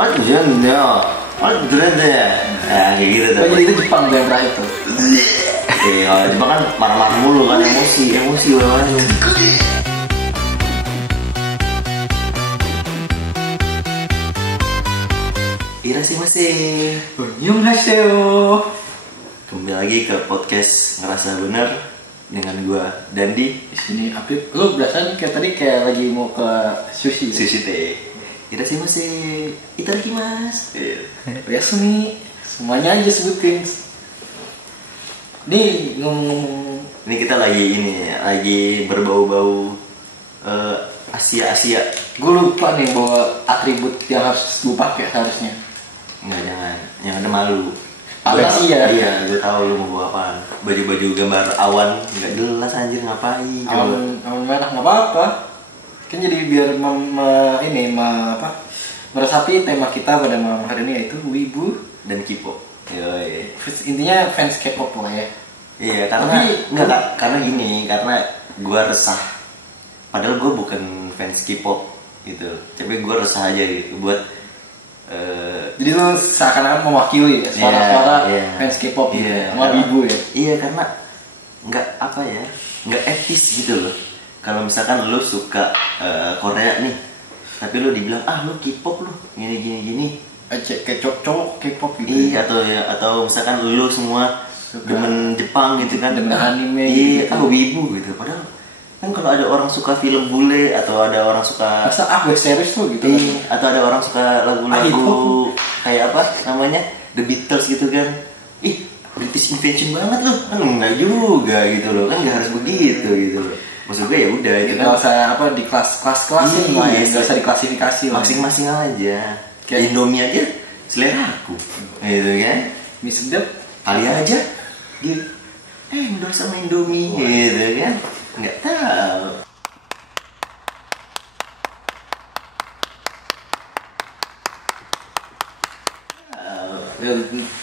ya, beneran deh. Ya kayak gitu tuh. Jadi itu Jepang yang terakhir tuh. Kalau Jepang kan marah-marah mulu kan, emosi orang. Irashimasu. Annyeonghaseyo. Kembali lagi ke podcast Ngerasa Bener dengan gua Dandi. Di sini Apip. Lu berasa nih kayak tadi kayak lagi mau ke sushi. Sushi teh. Irashimasu. Itadakimasu. Biasa nih. Semuanya aja sebutin. Nih ngomong. Ini kita lagi berbau-bau Asia. Gue lupa nih bawa atribut yang harus gue pakai seharusnya. Enggak, jangan ada malu. Asia. Iya, gue tahu lu mau bawa apaan. Baju-baju gambar awan, nggak jelas anjir ngapain. Awan merah nggak apa-apa. Kan jadi biar meresapi tema kita pada malam hari ini yaitu wibu dan K-pop. Yoi. Intinya fans K-pop lah ya. Iya, karena gue resah. Padahal gue bukan fans K-pop gitu. Tapi gue resah aja gitu buat jadi lu seakan-akan mewakili ya, suara-suara fans K-pop gitu, sama wibu ya. Iya, karena nggak etis gitu loh. Kalau misalkan lu suka Korea nih, tapi lu dibilang lu K-pop lu gini. Kayak cowok K-pop gitu. Iya, atau misalkan lu semua demen Jepang gitu kan, demen anime. Iya, gitu. Wibu gitu. Padahal kan kalau ada orang suka film bule atau ada orang suka web series tuh gitu kan? Atau ada orang suka lagu-lagu kayak apa namanya The Beatles gitu kan, British invention banget loh kan, enggak juga gitu loh kan, nggak harus begitu gitu loh. Maksud gue ya udah itu kan, nggak usah di kelas-kelasin lah ya, nggak usah diklasifikasi lah, masing-masing aja. Kayak Indomie aja selera aku gitu kan, mie sedap kali aja gitu, udah sama Indomie gitu kan, nggak tahu.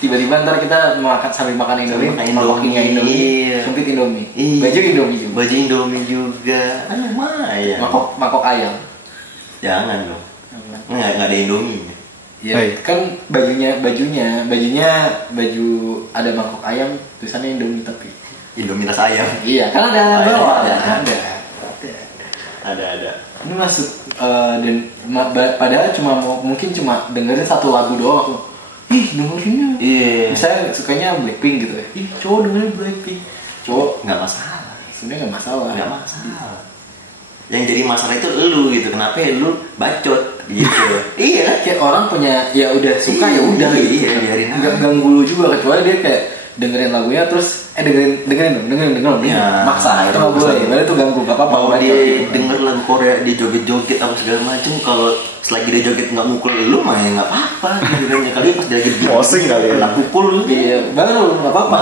Tiba-tiba ntar kita sambil makan Indomie, Indomie, sempit Indomie, baju Indomie juga. Lumayan. Mangkok ayam. Jangan dong. Nggak ada Indomie. Iya, kan bajunya baju ada mangkok ayam, tulisannya Indomie tapi Indomie rasa ayam. Iya, kan ada bawah. Ada. Ini masuk dan padahal mungkin cuma dengerin satu lagu doang. Dengerinnya. Iya. Misalnya sukanya Blackpink gitu ya. Cowok dengerin Blackpink. Cowok nggak masalah. Sebenarnya nggak masalah. Yang jadi masalah itu lu gitu. Kenapa lu bacot gitu? Iya. Kayak orang punya ya udah suka ya udah gitu. Iya, biarin aja. Nggak ganggu lu juga, kecuali dia kayak dengerin lagunya terus dengerin ya, maksa itu nggak boleh. Padahal itu ganggu, nggak apa-apa. Mau dia denger lagu Korea dia joget-joget apa segala macem, kalau selagi dia joget nggak mukul lu mah ya nggak apa-apa gitu kan. Kali pas dia joget posing kali ya, kena pukul iya baru nggak apa-apa,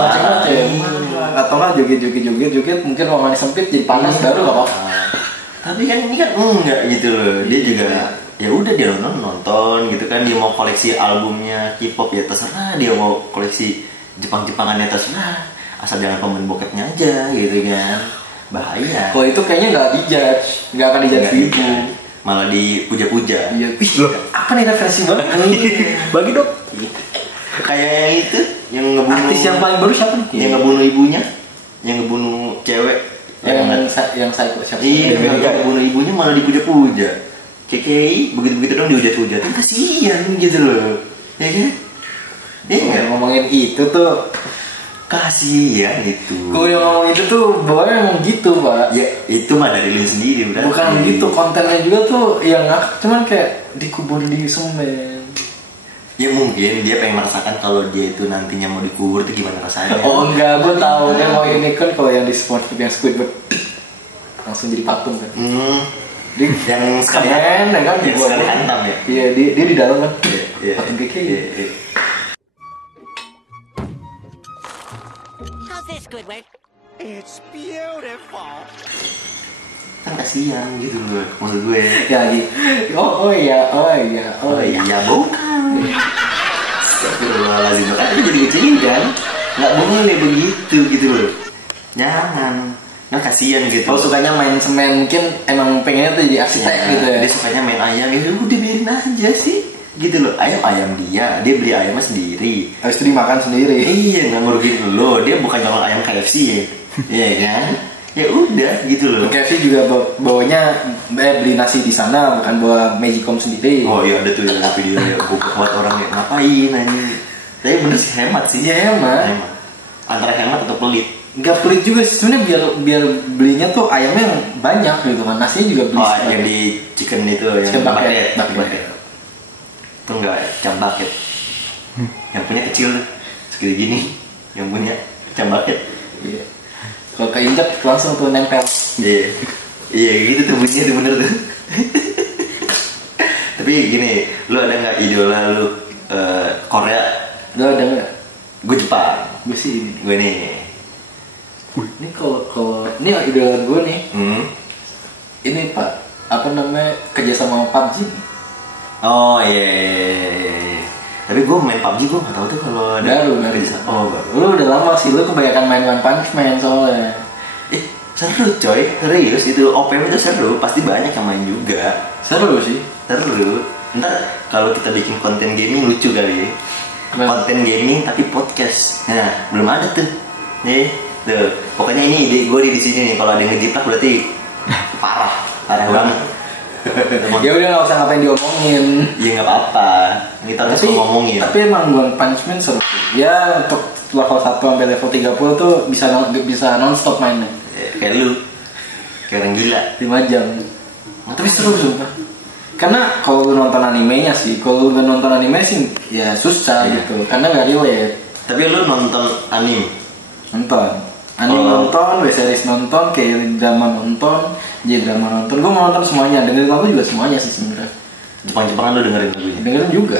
atau nggak joget mungkin ruangannya sempit jadi panas baru nggak apa-apa. Tapi kan ini kan enggak gitu loh, dia juga ya udah dia nonton gitu kan, dia mau koleksi albumnya K-pop ya terserah, dia mau koleksi Jepang-Jepangannya terserah, asal jangan pemain bokepnya aja gitu kan, bahaya. Kalau itu kayaknya nggak akan dijudge gitu, malah dipuja-puja. Iya, apa nih referensi banget nih? Bagi dok. Kayak yang itu, yang ngebunuh artis yang paling baru siapa nih? Yang ngebunuh ibunya, yang ngebunuh cewek, yang psycho siapa? Iya, yang ngebunuh ibunya malah dipuja-puja. KKI begitu dong dihujat-hujat, kan kasihan gitu loh, ya kan? Ngomongin itu tuh kasihan itu. Kalau yang ngomong itu tuh bawahnya emang gitu pak. Ya itu mah dari lu sendiri berarti. Bukan gitu, kontennya juga tuh yang cuman kayak dikubur di semen. Ya mungkin dia pengen merasakan kalau dia itu nantinya mau dikubur itu gimana rasanya. Oh enggak, gue tahu dia mau ini kan, kalau yang di SpongeBob yang Squidward langsung jadi patung kan. Yang sekali kan yang sekali hantam ya. Iya, dia di dalam kan. Iya. Patung keke. Iya. Squidward. It's beautiful. Kan kasihan gitu loh maksud gue. Ya lagi. Oh iya. Bukan. Astagfirullahaladzim, kan itu jadi kecil kan. Nggak boleh begitu gitu loh. Jangan. Nah kasihan gitu. Kalau sukanya main semen, mungkin emang pengennya tuh jadi arsitek gitu ya. Dia sukanya main ayam, ya udah biarin aja sih. gitu loh. Ayam dia beli ayamnya sendiri, Habis itu dimakan sendiri. iya nggak ngerugiin lo, dia bukan nyolong ayam KFC ya. Iya kan, ya udah gitu loh. KFC juga bawanya beli nasi di sana, bukan bawa Magicom sendiri. Oh iya ada tuh ya video ya, buat orang ya ngapain anjing. Tapi bener sih hemat sih. Iya hemat. Antara hemat atau pelit. Gak pelit juga sih sebenarnya, biar belinya tuh ayamnya yang banyak gitu kan, nasinya juga beli. Oh yang di chicken itu yang Chicken bucket. Itu enggak jam bucket. Yang punya kecil segede gini, yang punya jam bucket. Iya. Kalau keinjak langsung tuh nempel. Iya, iya gitu tuh bunyinya tuh bener tuh. Tapi gini, lu ada nggak idola lu Korea? Lo ada nggak? Gue Jepang. Gue sih ini. Gue nih. Ini kalau ini idola gue nih. Ini Pak, apa namanya, kerjasama PUBG. Oh iya. Tapi gue main PUBG gue nggak tahu tuh kalau ada. Baru. Oh baru. Lu udah lama sih, lu kebanyakan main One Punch Man soalnya. Seru coy, serius itu OPM itu seru, pasti banyak yang main juga. Seru sih. Seru. Ntar kalau kita bikin konten gaming lucu kali ya. Konten gaming tapi podcast. Nah, belum ada tuh. Nih, tuh. Pokoknya ini ide gue di sini nih. Kalau ada yang ngejiplak berarti parah banget. Ya udah nggak usah ngapain diomongin. Ya nggak apa-apa. Kita harus ngomongin. Tapi emang One Punch Man seru. Ya untuk level 1 sampai level 30 tuh bisa non-stop mainnya. Ya, kayak lu. Kayak orang gila. 5 jam. Tapi seru sumpah. Karena kalau lu nonton animenya sih, kalau lu gak nonton anime sih ya susah gitu. Karena gak relate. Tapi lu nonton anime? Nonton. Anime nonton, web series nonton, kayak drama nonton, J-drama nonton. Gue mau nonton semuanya, dengerin lagu juga semuanya sih sebenarnya. Jepang-Jepangan lu dengerin lagunya? Dengerin juga.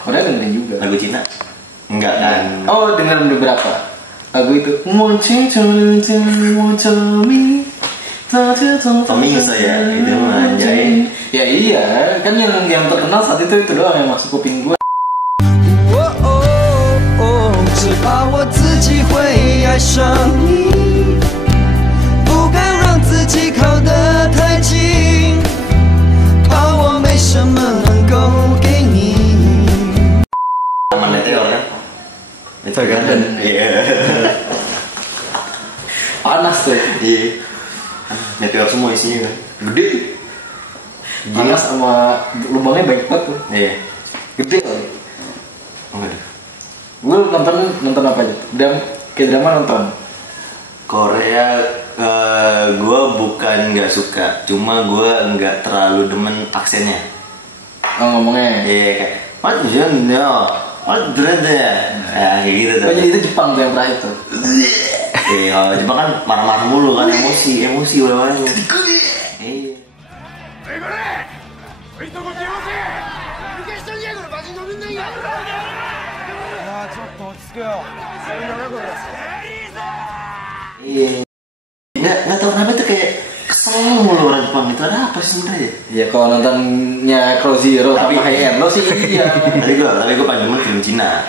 Korea dengerin juga. Lagu Cina? Enggak kan? Oh dengerin beberapa. Lagu itu. Tommy saya itu anjay. Ya iya, kan yang terkenal saat itu doang yang masuk kuping gue. 只怕我自己会爱上你，不敢让自己靠得太近，怕我没什么能够给你。 Taman Meteor kan? Meteor Garden. Iya. Panas tuh. Iya. Meteor semua isinya kan. Gede. Panas sama lubangnya banyak banget tuh. Iya. Gede kali. Enggak. Gue nonton apa aja? Kayak drama nonton. Korea gue bukan nggak suka, cuma gue nggak terlalu demen aksennya. Oh ngomongnya. Iya kayak what ya, kayak gitu tuh. Oh jadi itu Jepang tuh yang terakhir tuh. Iya kalau Jepang kan marah-marah mulu kan, emosi udah banyak. Iya. ちょっと落ち着けよ。Iya. Nggak tahu kenapa tuh kayak kesel mulu orang Jepang itu, ada apa sih sebenarnya? Ya kalau nontonnya Crow Zero Tapi- sama High End lo sih iya. Tapi gue paling demen film Cina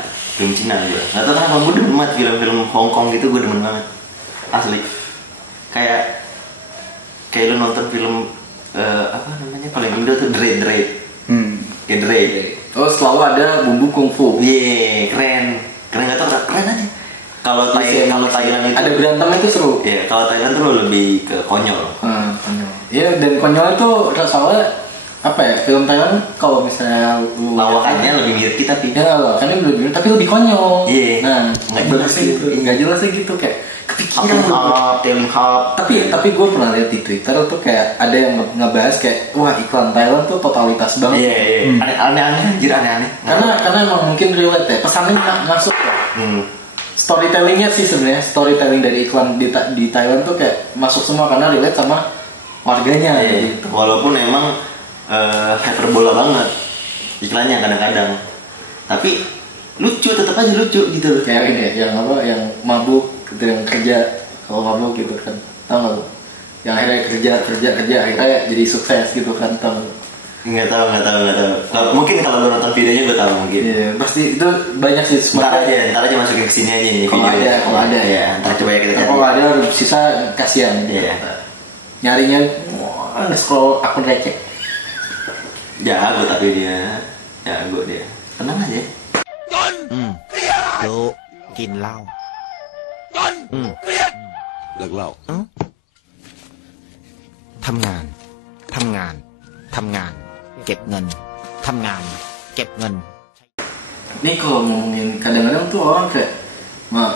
gue. Nggak tahu kenapa gue demen banget film-film Hong Kong gitu, gue demen banget asli. Kayak lu nonton film apa namanya paling Indo tuh Dre. Kayak Dre. Oh selalu ada bumbu kungfu. Iya keren nggak tau keren aja. Kalau Thailand itu ada berantem itu seru. Iya kalau Thailand tuh lebih ke konyol. Konyol. Iya dan konyol itu soalnya apa ya, film Thailand kalau misalnya Lawakannya lebih mirip kita tapi ya lawakannya lebih tapi lebih konyol. Iya. Nah Nggak jelas jelas gitu. Nggak jelas gitu kayak kepikiran. telling hub. Tapi gue pernah lihat di Twitter tuh kayak ada yang ngebahas kayak wah iklan Thailand tuh totalitas banget. Iya. Aneh-aneh anjir aneh-aneh. Karena emang mungkin relate ya, pesannya masuk ya. Storytellingnya sih sebenarnya, storytelling dari iklan di Thailand tuh kayak masuk semua karena relate sama warganya. Iya. Gitu. Walaupun emang hyperbola banget iklannya kadang-kadang, tapi lucu, tetap aja lucu gitu loh. Kayak ini yang apa, yang mabuk gitu, yang kerja kalau mabuk gitu kan, tau nggak lo? Yang akhirnya kerja akhirnya jadi sukses gitu kan, tau nggak? Nggak tahu. Mungkin kalau lu nonton videonya gue tahu mungkin. Iya, pasti itu banyak sih. Ntar aja masukin ke sini aja nih video. Kalau ada ya. Ntar coba ya kita cari. Kalau ada sisa kasihan. Iya. Nyarinya nge-scroll akun receh. Jago tapi dia jago dia, tenang aja. รู้กินเหล้าเลิกเหล้าทำงานเก็บเงินทำงานเก็บเงิน Ini kalau ngomongin kadang-kadang tuh orang kayak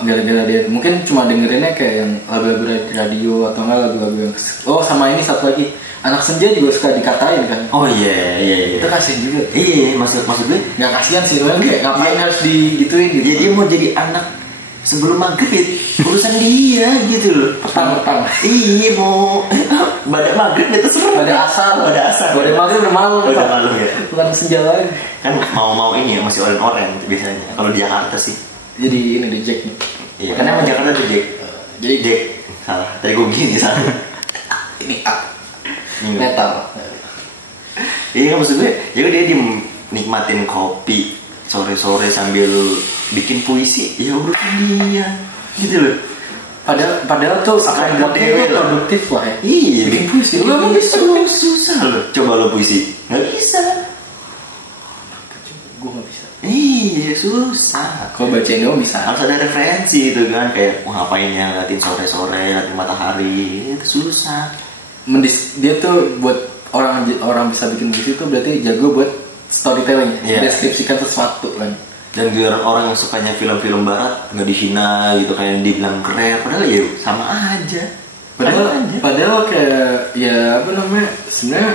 gara-gara dia mungkin cuma dengerinnya kayak yang lagu-lagu radio atau enggak lagu-lagu yang sama ini satu lagi anak senja juga suka dikatain kan. Oh iya. Itu kasihan juga. Iya, maksud gue nggak kasihan sih, cuman kayak ngapain harus digituin gitu. Ya dia mau jadi anak sebelum maghrib ya, urusan dia gitu loh. Petang. Iya mau badak maghrib ya terserah. Badak asar. Badak maghrib udah malam. Udah malam ya. Bukan senja lagi. Kan mau ini ya masih oren biasanya. Kalau di Jakarta sih. Jadi ini di Jack nih. Iya, karena emang Jakarta ada Jack. Jadi Jack salah. Tadi gue gini salah. Ini metal. Iya maksud gue, ya dia nikmatin kopi sore-sore sambil bikin puisi, ya urusan dia, gitu loh. Padahal tuh akan produktif lah ya. Iya, bikin puisi. Lu emang bisa susah loh. Coba lo puisi, nggak bisa. Gue nggak bisa. Iya susah. Kalau bacain doang bisa. Harus ada referensi gitu kan, kayak ngapain ya ngeliatin sore-sore, ngeliatin matahari, itu susah. Dia tuh buat orang bisa bikin puisi itu berarti jago buat storytelling, deskripsikan sesuatu kan. Dan giliran orang yang sukanya film-film barat nggak dihina gitu kayak dibilang keren, padahal ya sama aja. Padahal kayak ya apa namanya, sebenarnya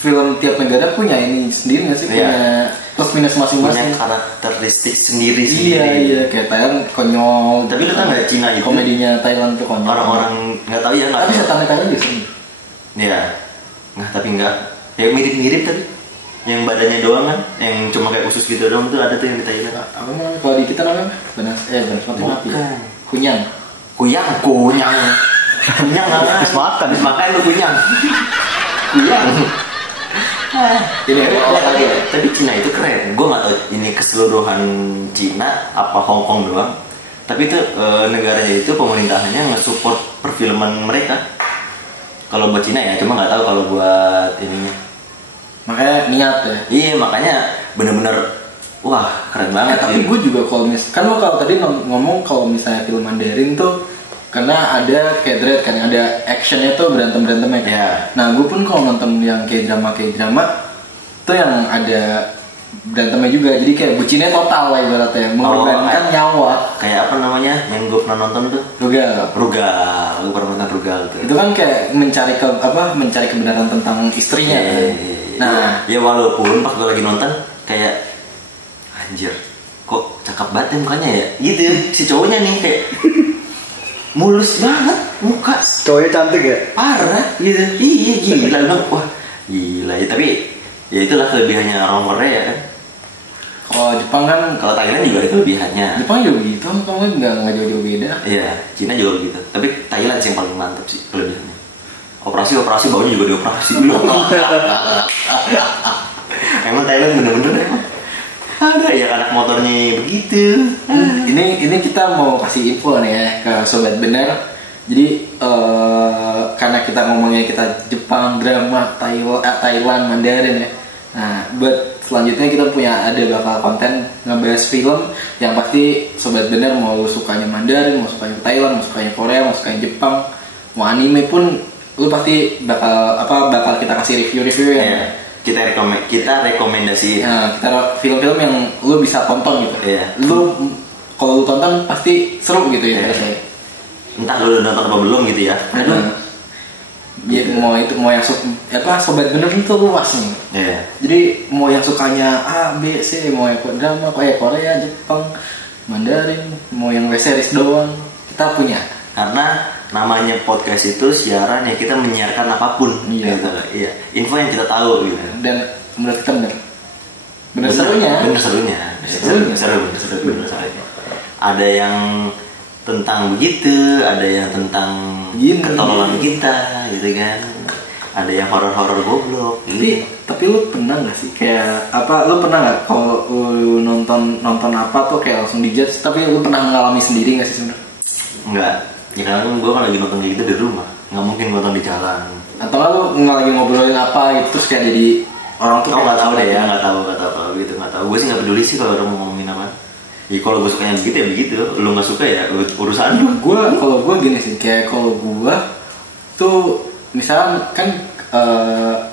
film tiap negara punya ini sendiri nggak sih, punya plus minus masing-masing, punya karakteristik sendiri. Iya kayak Thailand konyol. Tapi lu tau nggak Cina itu komedinya Thailand tuh konyol. Orang-orang nggak tahu ya nggak. Tapi setannya Thailand juga sih. Iya, nah tapi nggak, ya mirip-mirip tapi yang badannya doang kan, yang cuma kayak usus gitu doang tuh ada tuh yang di Thailand. Apa namanya? Kalau di kita namanya Banas mati api. Kunyang nggak habis makan lu kunyang. Ini lagi ya. Tapi Cina itu keren. Gue nggak tahu ini keseluruhan Cina apa Hong Kong doang. Tapi itu negaranya itu pemerintahannya nge-support perfilman mereka. Kalau buat Cina ya, cuma nggak tahu kalau buat ininya. Makanya niat ya. Iya makanya bener-bener wah keren banget. Tapi gue juga kan lo kalau tadi ngomong kalau misalnya film Mandarin tuh karena ada kayak dread kan, ada actionnya tuh berantemnya. Yeah. Nah gue pun kalau nonton yang kayak drama tuh yang ada berantemnya juga, jadi kayak bucinnya total lah ibaratnya, mengorbankan nyawa. Kayak apa namanya yang gue pernah nonton tuh? Rugal, gue pernah nonton Rugal tuh. Itu kan kayak mencari kebenaran tentang istrinya. Nah, ya walaupun pas gue lagi nonton kayak anjir, kok cakep banget ya mukanya ya, gitu si cowoknya nih kayak mulus banget muka. Cowoknya cantik ya? Parah gitu. Iya gila dong. Wah gila ya, tapi ya itulah kelebihannya orang Korea kan. Kalau Jepang kan, kalau Thailand juga ada kelebihannya. Jepang juga gitu, kamu nggak jauh-jauh beda. Iya, Cina juga begitu. Tapi Thailand sih yang paling mantap sih kelebihannya. Operasi baunya juga dioperasi. Emang Thailand bener-bener emang ada ya anak motornya begitu. Ini kita mau kasih info nih ya ke sobat benar. Jadi karena kita ngomongnya kita Jepang, drama, Thailand, Mandarin ya. Nah, buat selanjutnya kita ada bakal konten ngebahas film yang pasti sobat benar mau sukanya Mandarin, mau sukanya Thailand, mau sukanya Korea, mau sukanya Jepang, mau anime pun lu pasti bakal kita kasih review ya. Kita rekomendasi. Nah, kita film-film yang lu bisa tonton gitu. Iya. Kalau lu tonton pasti seru gitu ya. Entah lu udah nonton apa belum gitu ya. Ya, mau yang sobat bener itu luas nih. Iya. Jadi mau yang sukanya A, B, C, mau yang drama kayak Korea, Jepang, Mandarin, mau yang web series doang, kita punya. Karena namanya podcast itu siaran ya, kita menyiarkan apapun. Iya. Gitu. Iya. Info yang kita tahu gitu. Dan menurut kita bener serunya. Seru. Ada yang tentang begitu, ada yang tentang ketololan kita gitu kan, ada yang horor goblok gitu. Tapi lu pernah nggak sih kayak lu pernah nggak kalau lu nonton apa tuh kayak langsung dijudge, tapi lu pernah mengalami sendiri nggak sih sebenarnya? Enggak, ya karena gue kan lagi nonton kayak gitu di rumah, nggak mungkin nonton di jalan. Atau lu lagi ngobrolin apa gitu terus kayak jadi orang tuh Kau nggak tahu deh ya, suka. nggak tahu gitu, nggak tahu. Gue sih nggak peduli sih kalau orang mau ngomongin apa. Ya kalau gue sukanya begitu ya begitu, lu nggak suka ya urusan lu. Kalau gue gini sih, kayak kalau gue tuh misalnya kan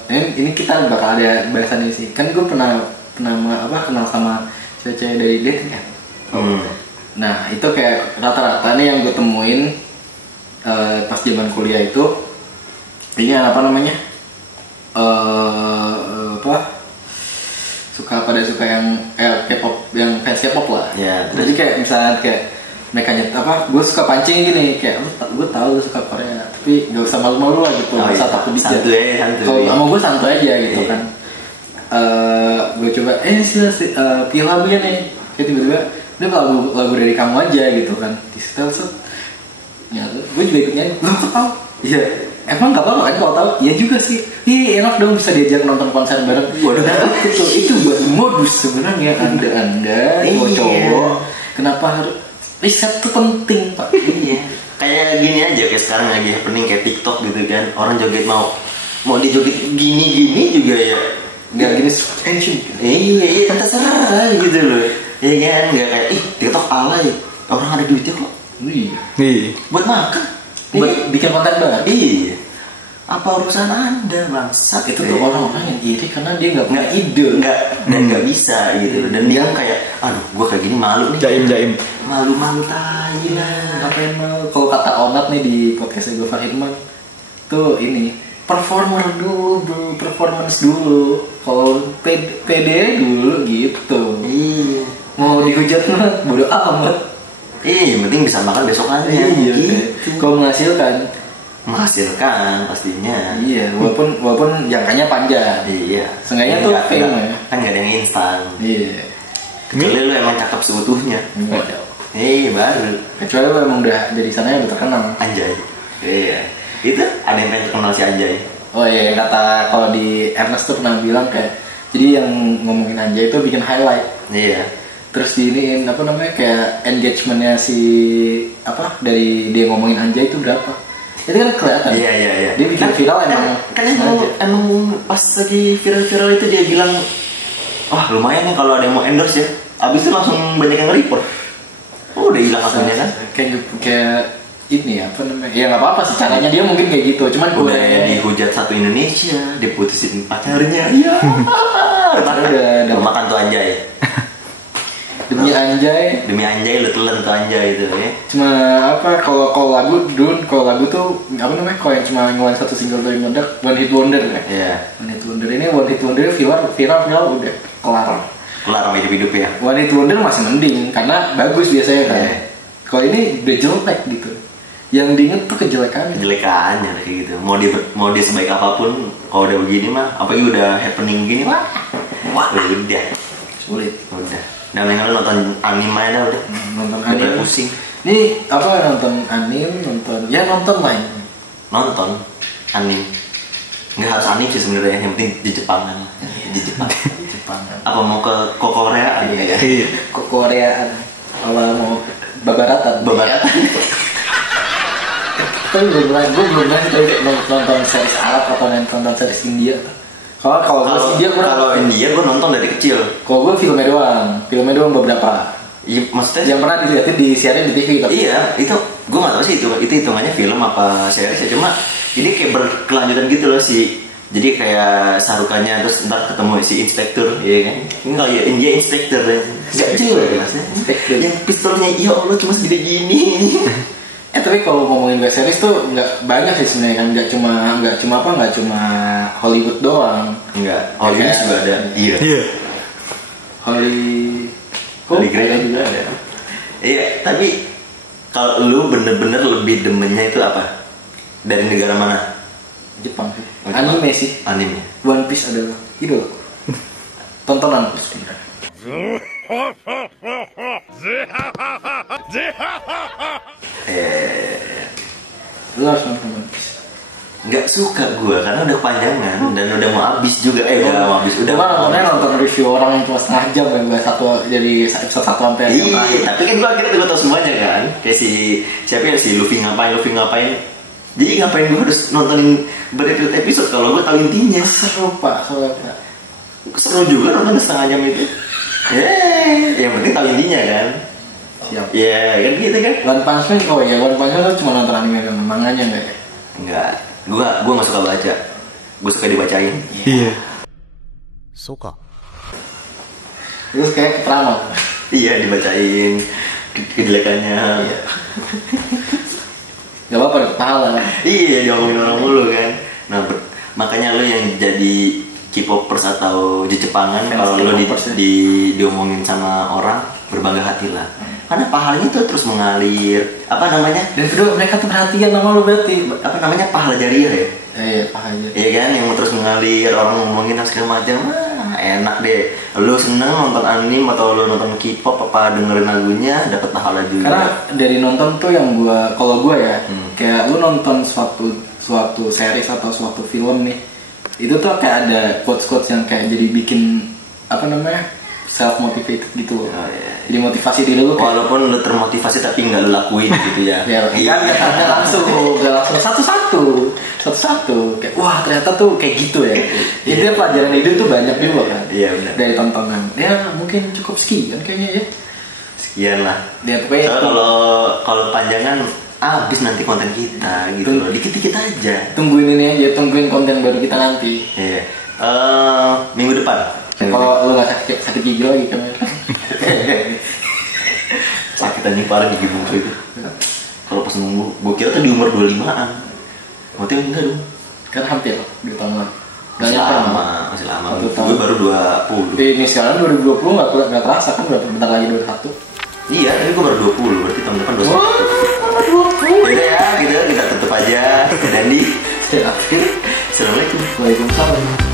ini kita bakal ada bahasan ini sih. Kan gue pernah kenal sama cewek-cewek dari dating kan. Nah itu kayak rata-rata nih yang gue temuin pas zaman kuliah itu ini apa namanya suka yang K-pop, yang fans K-pop lah. Ya, terus? Jadi kayak misalnya kayak mereka gue suka pancing gini kayak gue tahu lu suka Korea tapi gak usah malu-malu lah gitu, Oh, gak usah iya. takut dikit. Santuy. Kalau sama gue santai aja gitu Iya. kan. Gue coba pilih lagunya nih, kayak tiba-tiba dia lagu dari kamu aja gitu kan, di setel set ya gue juga ikut nyanyi. Lo kok tau? Iya, emang gak apa-apa kan kalau tau? Iya juga sih. Ih enak dong bisa diajak nonton konser bareng. Waduh. Nah, itu buat modus sebenarnya anda cowok kenapa harus riset tuh penting pak. Iya. Kayak gini aja, kayak sekarang lagi happening kayak TikTok gitu kan. Orang joget mau dijoget gini juga ya. Nggak gini attention. Iya, terserah gitu loh. Iya kan, nggak kayak TikTok alay. Orang ada duitnya kok. Iya. Nih. Buat makan. Buat bikin konten baru. Iya. Apa urusan anda bangsat? Itu tuh orang-orang yang iri karena dia nggak punya ide. Dan nggak bisa gitu. Dan dia kayak, aduh, gue kayak gini malu nih. Jaim. Malu tai lah. Ngapain mau? Kalau kata Onat nih di podcastnya Gofar Hidman tuh ini performance dulu. Kalau pede dulu gitu. Iya. Mau dihujat mah bodo amat. Yang penting bisa makan besokannya. Iya. Gitu. Kalau Menghasilkan pastinya. iya, walaupun jangkanya panjang. Iya. Seenggaknya tuh fame ya. Kan nggak ada yang instan. Iya. Kecuali lu emang cakep seutuhnya. Waduh. Baru. Kecuali lo emang udah dari sana udah terkenal. Anjay. Iya. Itu ada yang pengen kenal si Anjay. Oh iya, yang kata kalau di Ernest tuh pernah bilang kayak jadi yang ngomongin Anjay itu bikin highlight. Iya. Terus diiniin apa namanya kayak engagementnya si dari dia ngomongin Anjay itu berapa? Itu kan kelihatan. Iya. Dia bikin viral kan emang pas lagi viral itu dia bilang, wah lumayan nih kalau ada yang mau endorse ya. Abis itu langsung banyak yang nge-report. Udah hilang akunnya kan. Kayak ini apa namanya? Ya nggak apa-apa sih caranya dia mungkin kayak gitu. Cuman Udah dihujat satu Indonesia, diputusin pacarnya. Iya. Udah makan tuh Anjay. demi Anjay. Demi Anjay lu telan tuh Anjay itu ya. Cuma kalau lagu tuh apa namanya? Kalau yang cuma ngeluarin satu single dari meledak, one hit wonder ya. Iya. One hit wonder viral udah kelar Kelar sama hidup ya. One hit wonder masih mending karena bagus biasanya kan. Iya. Kalau ini udah jelek gitu. Yang diinget tuh kejelekannya. Kejelekannya kayak gitu. Mau dia sebaik apapun, kalau udah begini mah, apalagi udah happening begini mah, udah Sulit. udah. Nah, mendingan lu nonton anime aja udah. Nonton Daripada anime. pusing. Ini nonton anime, nonton lain. Nonton anime. Nggak harus anime sih sebenarnya, yang penting di Jepangan. Di Jepang. Jepang. Apa mau ke Korea? Iya. Iya. Koreaan. Kalau mau babaratan. Tapi gue belum nonton series Arab atau nonton series India. Kalau India Kalau India gue nonton dari kecil. Kalau gue filmnya doang beberapa. Iya, maksudnya Yang pernah dilihatin disiarin di TV tapi. iya, itu gue nggak tahu sih itu hitungannya film apa series ya. Cuma ini kayak berkelanjutan gitu loh sih. Jadi kayak sarukannya terus ntar ketemu si inspektur, ya kan? Enggak ya, India inspektur ya. Gak jelas ya. Inspektur. Yang pistolnya ya Allah cuma segede gini. Tapi kalau ngomongin web series tuh nggak banyak sih sebenarnya kan, nggak cuma Hollywood doang. Enggak, Hollywood juga ada. Iya. Holy Grail juga ada. Iya, tapi kalau lu bener-bener lebih demennya itu apa? Dari negara mana? Jepang sih. Oh, Jepang. Anime sih. Anime. One Piece adalah idol. Tontonan sebenarnya. Lu harus nonton One Piece. Nggak suka gue karena udah kepanjangan dan udah mau habis juga. Udah mau habis. Udah nonton review orang yang cuma setengah jam yang bahas dari episode 1 sampai yang Iya, terakhir. tapi kan gue akhirnya gue tau semuanya kan. Kayak siapa ya, si Luffy ngapain. Jadi ngapain gue harus nontonin berepisode kalau gue tahu intinya. Seru pak, soalnya pak. Seru juga nonton setengah jam itu. Yang penting tahu intinya kan. Siap. Kan gitu kan. One Punch Man, oh ya One Punch Man tuh cuma nonton anime dan manganya nggak ya? Enggak, gua nggak suka baca. Gua suka dibacain. Iya. Suka. Terus kayak keteramot. Iya, dibacain kejelekannya. Gak apa-apa, dapet pahala. Iya, diomongin orang mulu kan. Nah, makanya lo yang jadi K-popers atau Jepangan, kalau lo diomongin sama orang, berbangga hatilah. Karena pahalanya tuh terus mengalir. Apa namanya? Dan kedua mereka tuh perhatian sama lo berarti. Apa namanya? Pahala jariah ya? Iya, pahala. Iya kan, yang terus mengalir, orang ngomongin segala macam. Enak deh. Lo seneng nonton anime atau lo nonton K-pop apa dengerin lagunya, dapat pahala juga. Karena dari nonton tuh yang kalau gua ya, kayak lu nonton suatu series atau suatu film nih, itu tuh kayak ada quotes yang kayak jadi bikin apa namanya, self motivated gitu loh. Oh, iya. Jadi motivasi diri lu kayak, walaupun lo termotivasi tapi nggak lo lakuin gitu ya. ya kan nggak langsung satu-satu kayak wah ternyata tuh kayak gitu ya. Jadi pelajaran hidup tuh banyak juga kan. Iya benar. Dari tontonan. Ya mungkin cukup sekian kayaknya ya. Sekian lah. Dia pokoknya kalau panjangan habis nanti konten kita gitu loh. Dikit-dikit aja. Tungguin ini aja, tungguin konten baru kita nanti. Iya. Minggu depan. Kalau lu nggak sakit gigi lagi kan? Sakit anjing parah gigi bungsu itu. Kalau pas nunggu, gue kira tuh di umur 25-an. Berarti enggak dong. Kan hampir 2 tahun lagi. Masih lama. Gue baru 20. Ini sekarang 2020 nggak terasa kan, udah bentar lagi 21. Iya, tapi gue baru 20, berarti tahun depan 21. Wah, 20. Yaudah ya, gitu kita tutup aja. Dan di Ya. Assalamualaikum. Waalaikumsalam.